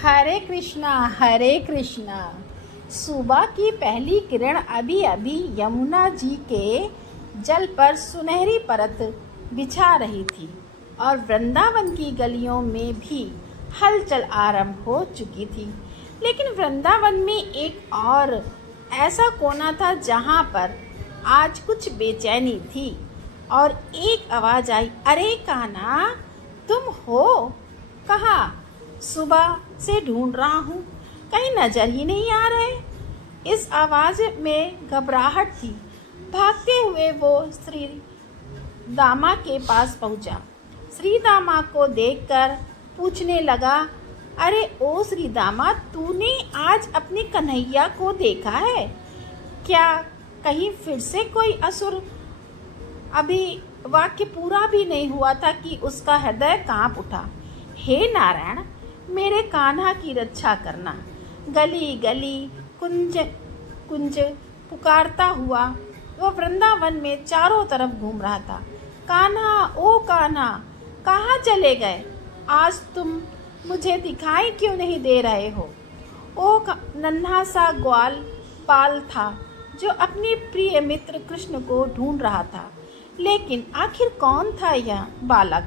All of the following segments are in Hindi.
हरे कृष्णा हरे कृष्णा। सुबह की पहली किरण अभी अभी यमुना जी के जल पर सुनहरी परत बिछा रही थी और वृंदावन की गलियों में भी हलचल आरंभ हो चुकी थी। लेकिन वृंदावन में एक और ऐसा कोना था जहाँ पर आज कुछ बेचैनी थी और एक आवाज आई, अरे कान्हा, तुम हो कहाँ? सुबह से ढूंढ रहा हूँ, कहीं नजर ही नहीं आ रहे। इस आवाज में घबराहट थी। भागते हुए वो श्री दामा के पास पहुंचा। श्री दामा को देखकर पूछने लगा, अरे ओ श्री दामा, तूने आज अपने कन्हैया को देखा है क्या? कहीं फिर से कोई असुर? अभी वाक्य पूरा भी नहीं हुआ था कि उसका हृदय कांप उठा। हे नारायण, मेरे कान्हा की रक्षा करना। गली गली कुंज कुंज पुकारता हुआ वो वृंदावन में चारों तरफ घूम रहा था। कान्हा, ओ कान्हा, कहाँ चले गए? आज तुम मुझे दिखाई क्यों नहीं दे रहे हो? ओ नन्हा सा ग्वाल पाल था जो अपने प्रिय मित्र कृष्ण को ढूंढ रहा था। लेकिन आखिर कौन था यह बालक,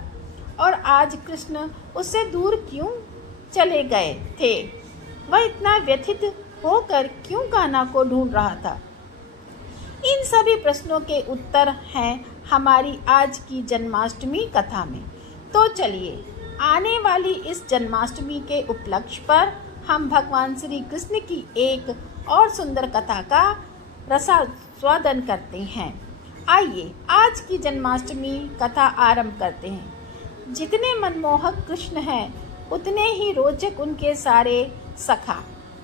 और आज कृष्ण उससे दूर क्यों चले गए थे? वह इतना व्यथित होकर क्यों कान्हा को ढूंढ रहा था? इन सभी प्रश्नों के उत्तर हैं हमारी आज की जन्माष्टमी कथा में। तो चलिए, आने वाली इस जन्माष्टमी के उपलक्ष्य पर हम भगवान श्री कृष्ण की एक और सुंदर कथा का रसास्वादन करते हैं। आइए आज की जन्माष्टमी कथा आरंभ करते हैं। जितने मनमोहक कृष्ण हैं, उतने ही रोचक उनके सारे सखा।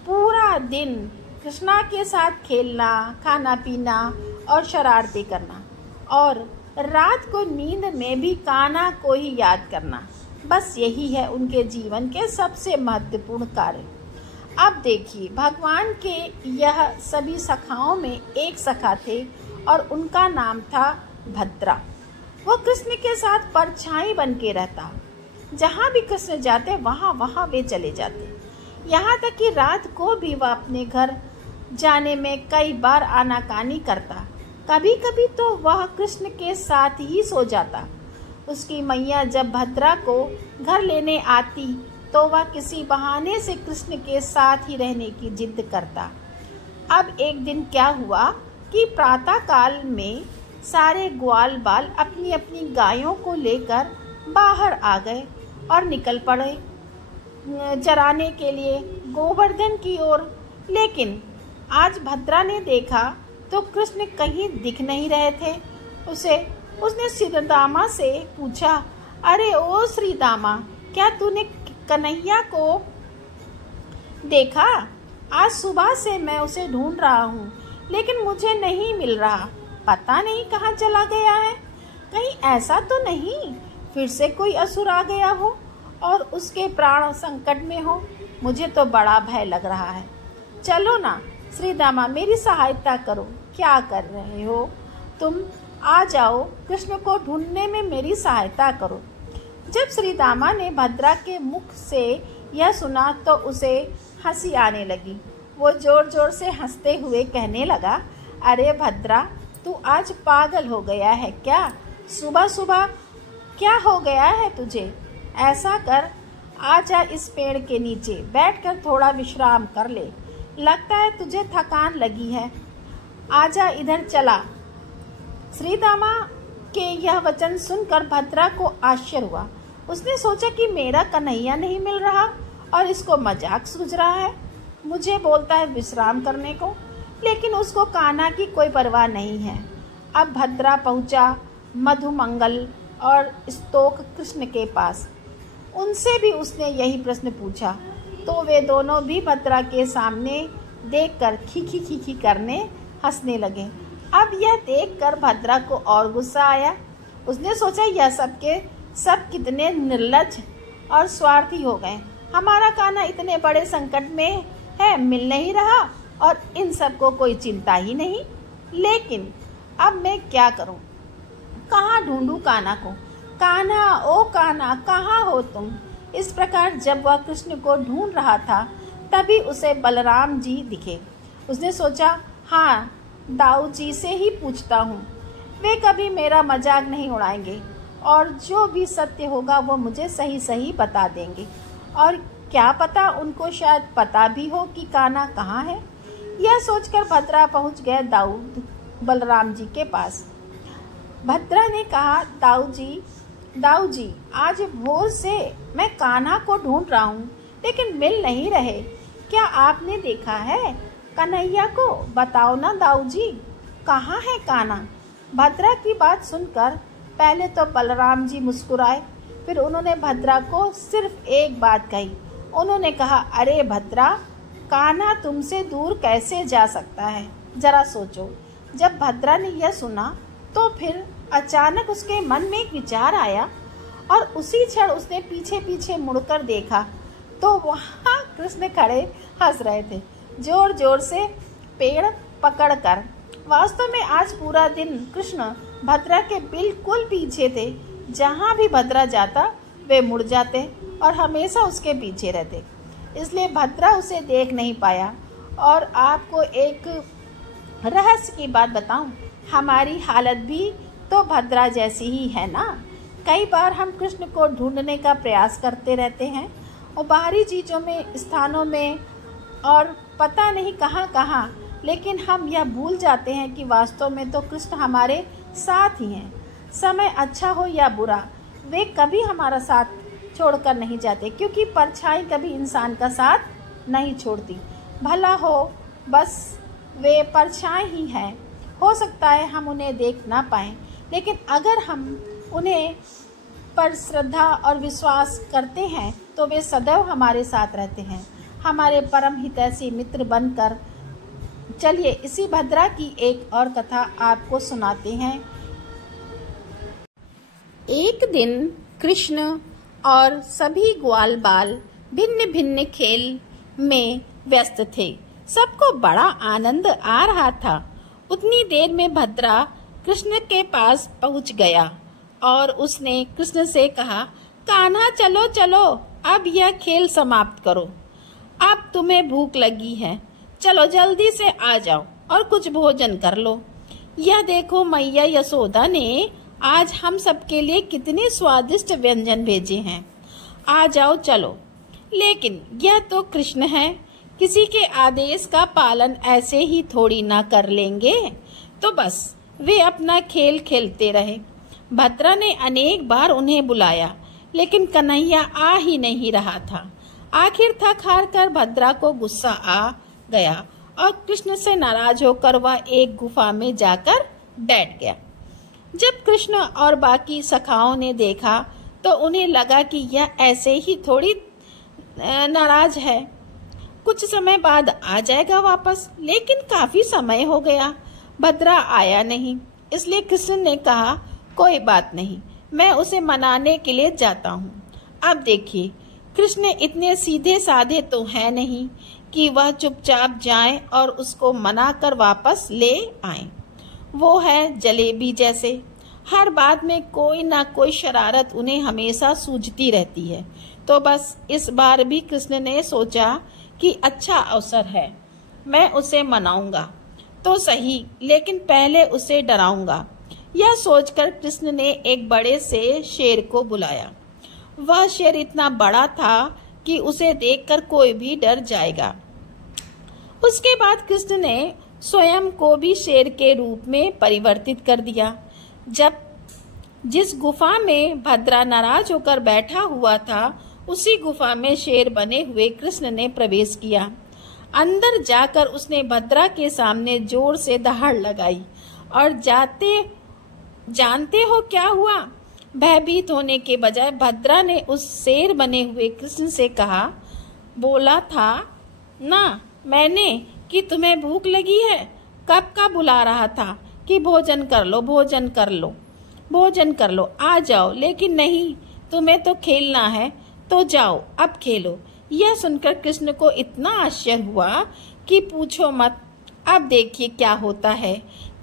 पूरा दिन कृष्णा के साथ खेलना, खाना पीना और शरारतें करना, और रात को नींद में भी कान्हा को ही याद करना, बस यही है उनके जीवन के सबसे महत्वपूर्ण कार्य। अब देखिए, भगवान के यह सभी सखाओं में एक सखा थे और उनका नाम था भद्रा। वो कृष्ण के साथ परछाई बन के रहता। जहाँ भी कृष्ण जाते वहाँ वे चले जाते। यहाँ तक कि रात को भी वह अपने घर जाने में कई बार आनाकानी करता। कभी कभी तो वह कृष्ण के साथ ही सो जाता। उसकी मैया जब भद्रा को घर लेने आती तो वह किसी बहाने से कृष्ण के साथ ही रहने की जिद करता। अब एक दिन क्या हुआ कि प्रातः काल में सारे ग्वाल बाल अपनी अपनी गायों को लेकर बाहर आ गए और निकल पड़े चराने के लिए गोवर्धन की ओर। लेकिन आज भद्रा ने देखा तो कृष्ण कहीं दिख नहीं रहे थे। उसने श्रीदामा से पूछा, अरे ओ श्रीदामा, क्या तूने कन्हैया को देखा? आज सुबह से मैं उसे ढूंढ रहा हूँ, लेकिन मुझे नहीं मिल रहा। पता नहीं कहाँ चला गया है। कहीं ऐसा तो नहीं फिर से कोई असुर आ गया हो और उसके प्राण संकट में हो? मुझे तो बड़ा भय लग रहा है। चलो ना श्रीदामा, मेरी सहायता करो। क्या कर रहे हो तुम? आ जाओ, कृष्ण को ढूंढने में मेरी सहायता करो। जब श्रीदामा ने भद्रा के मुख से यह सुना तो उसे हंसी आने लगी। वो जोर जोर से हंसते हुए कहने लगा, अरे भद्रा, तू आज पागल हो गया है क्या? सुबह सुबह क्या हो गया है तुझे? ऐसा कर, आजा इस पेड़ के नीचे बैठकर थोड़ा विश्राम कर ले। लगता है तुझे थकान लगी है। आजा इधर चला। श्रीदामा के यह वचन सुनकर भद्रा को आश्चर्य हुआ। उसने सोचा कि मेरा कन्हैया नहीं मिल रहा और इसको मजाक सूझ रहा है। मुझे बोलता है विश्राम करने को, लेकिन उसको कान्हा की कोई परवाह नहीं है। अब भद्रा पहुंचा मधुमंगल और स्तोक कृष्ण के पास। उनसे भी उसने यही प्रश्न पूछा तो वे दोनों भी भद्रा के सामने देखकर खीखी खीखी करने हंसने लगे। अब यह देखकर भद्रा को और गुस्सा आया। उसने सोचा, यह सब कितने निर्लज्ज और स्वार्थी हो गए। हमारा कान्हा इतने बड़े संकट में है, मिल नहीं रहा, और इन सबको कोई चिंता ही नहीं। लेकिन अब मैं क्या करूं? कहाँ ढूंढूं कान्हा को? कान्हा, ओ कान्हा, कहाँ हो तुम? इस प्रकार जब वह कृष्ण को ढूंढ रहा था तभी उसे बलराम जी दिखे। उसने सोचा, हाँ, दाऊ जी से ही पूछता हूँ, वे कभी मेरा मजाक नहीं उड़ाएंगे और जो भी सत्य होगा वो मुझे सही सही बता देंगे। और क्या पता उनको शायद पता भी हो कि कान्हा कहाँ है। यह सोचकर भद्रा पहुँच गया बलराम जी के पास। भद्रा ने कहा, दाऊ जी, आज भोर से मैं कान्हा को ढूंढ रहा हूँ लेकिन मिल नहीं रहे। क्या आपने देखा है कन्हैया को? बताओ ना दाऊ जी, कहाँ है कान्हा? भद्रा की बात सुनकर पहले तो बलराम जी मुस्कुराए, फिर उन्होंने भद्रा को सिर्फ एक बात कही। उन्होंने कहा, अरे भद्रा, कान्हा तुमसे दूर कैसे जा सकता है? जरा सोचो। जब भद्रा ने यह सुना तो फिर अचानक उसके मन में एक विचार आया और उसी क्षण उसने पीछे पीछे मुड़कर देखा तो वहाँ कृष्ण खड़े हंस रहे थे, जोर जोर से पेड़ पकड़कर। वास्तव में आज पूरा दिन कृष्ण भद्रा के बिल्कुल पीछे थे। जहाँ भी भद्रा जाता वे मुड़ जाते और हमेशा उसके पीछे रहते, इसलिए भद्रा उसे देख नहीं पाया। और आपको एक रहस्य की बात बताऊं, हमारी हालत भी तो भद्रा जैसी ही है ना। कई बार हम कृष्ण को ढूंढने का प्रयास करते रहते हैं और बाहरी चीज़ों में, स्थानों में और पता नहीं कहाँ कहाँ, लेकिन हम यह भूल जाते हैं कि वास्तव में तो कृष्ण हमारे साथ ही हैं। समय अच्छा हो या बुरा, वे कभी हमारा साथ छोड़कर नहीं जाते, क्योंकि परछाई कभी इंसान का साथ नहीं छोड़ती। भला हो, बस वे परछाई ही हैं। हो सकता है हम उन्हें देख ना पाएं, लेकिन अगर हम उन्हें पर श्रद्धा और विश्वास करते हैं तो वे सदैव हमारे साथ रहते हैं, हमारे परम हितैषी मित्र बनकर। चलिए इसी भद्रा की एक और कथा आपको सुनाते हैं। एक दिन कृष्ण और सभी ग्वाल बाल भिन्न भिन्न खेल में व्यस्त थे। सबको बड़ा आनंद आ रहा था। उतनी देर में भद्रा कृष्ण के पास पहुंच गया और उसने कृष्ण से कहा, कान्हा चलो चलो, अब यह खेल समाप्त करो। अब तुम्हें भूख लगी है, चलो जल्दी से आ जाओ और कुछ भोजन कर लो। यह देखो, मैया यशोदा ने आज हम सबके लिए कितने स्वादिष्ट व्यंजन भेजे हैं। आ जाओ चलो। लेकिन यह तो कृष्ण है, किसी के आदेश का पालन ऐसे ही थोड़ी ना कर लेंगे। तो बस वे अपना खेल खेलते रहे। भद्रा ने अनेक बार उन्हें बुलाया, लेकिन कन्हैया आ ही नहीं रहा था। आखिर थक हार कर भद्रा को गुस्सा आ गया और कृष्ण से नाराज होकर वह एक गुफा में जाकर बैठ गया। जब कृष्ण और बाकी सखाओं ने देखा तो उन्हें लगा कि यह ऐसे ही थोड़ी नाराज है, कुछ समय बाद आ जाएगा वापस। लेकिन काफी समय हो गया, भद्रा आया नहीं। इसलिए कृष्ण ने कहा, कोई बात नहीं, मैं उसे मनाने के लिए जाता हूँ। अब देखिए, कृष्ण इतने सीधे साधे तो है नहीं कि वह चुपचाप जाएं और उसको मना कर वापस ले आएं। वो है जलेबी जैसे, हर बात में कोई ना कोई शरारत उन्हें हमेशा सूझती रहती है। तो बस इस बार भी कृष्ण ने सोचा कि अच्छा अवसर है, मैं उसे मनाऊंगा तो सही, लेकिन पहले उसे डराऊंगा। यह सोचकर कृष्ण ने एक बड़े से शेर को बुलाया। वह शेर इतना बड़ा था कि उसे देखकर कोई भी डर जाएगा। उसके बाद कृष्ण ने स्वयं को भी शेर के रूप में परिवर्तित कर दिया। जब जिस गुफा में भद्रा नाराज होकर बैठा हुआ था, उसी गुफा में शेर बने हुए कृष्ण ने प्रवेश किया। अंदर जाकर उसने भद्रा के सामने जोर से दहाड़ लगाई और जानते हो क्या हुआ? भयभीत होने के बजाय भद्रा ने उस शेर बने हुए कृष्ण से कहा, बोला था ना मैंने कि तुम्हें भूख लगी है, कब का बुला रहा था कि भोजन कर लो, भोजन कर लो, भोजन कर लो, आ जाओ। लेकिन नहीं, तुम्हें तो खेलना है, तो जाओ अब खेलो। यह सुनकर कृष्ण को इतना आश्चर्य हुआ कि पूछो मत। अब देखिए क्या होता है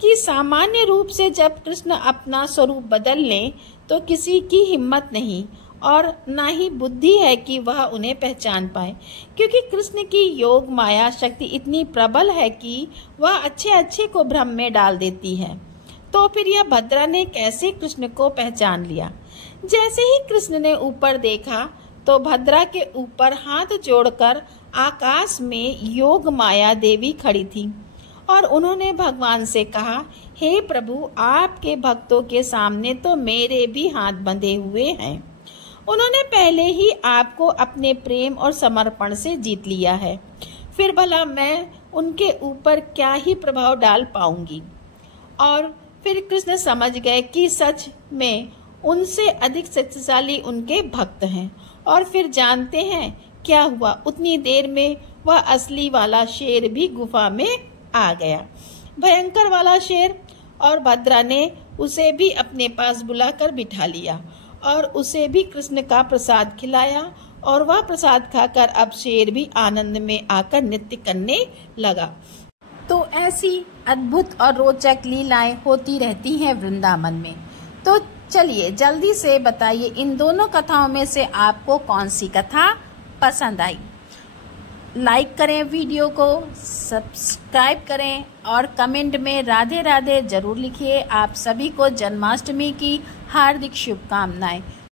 कि सामान्य रूप से जब कृष्ण अपना स्वरूप बदल लें तो किसी की हिम्मत नहीं और ना ही बुद्धि है कि वह उन्हें पहचान पाए, क्योंकि कृष्ण की योग माया शक्ति इतनी प्रबल है कि वह अच्छे अच्छे को भ्रम में डाल देती है। तो फिर यह भद्रा ने कैसे कृष्ण को पहचान लिया? जैसे ही कृष्ण ने ऊपर देखा तो भद्रा के ऊपर हाथ जोड़कर आकाश में योग माया देवी खड़ी थी और उन्होंने भगवान से कहा, हे प्रभु, आपके भक्तों के सामने तो मेरे भी हाथ बंधे हुए हैं। उन्होंने पहले ही आपको अपने प्रेम और समर्पण से जीत लिया है, फिर भला मैं उनके ऊपर क्या ही प्रभाव डाल पाऊंगी। और फिर कृष्ण समझ गए कि सच में उनसे अधिक शक्तिशाली उनके भक्त हैं। और फिर जानते हैं क्या हुआ? उतनी देर में वह असली वाला शेर भी गुफा में आ गया, भयंकर वाला शेर। और भद्रा ने उसे भी अपने पास बुलाकर बिठा लिया और उसे भी कृष्ण का प्रसाद खिलाया और वह प्रसाद खाकर अब शेर भी आनंद में आकर नृत्य करने लगा। तो ऐसी अद्भुत और रोचक लीलाएं होती रहती हैं वृंदावन में। तो चलिए जल्दी से बताइए, इन दोनों कथाओं में से आपको कौन सी कथा पसंद आई? लाइक करें, वीडियो को सब्सक्राइब करें और कमेंट में राधे राधे जरूर लिखिए। आप सभी को जन्माष्टमी की हार्दिक शुभकामनाएं।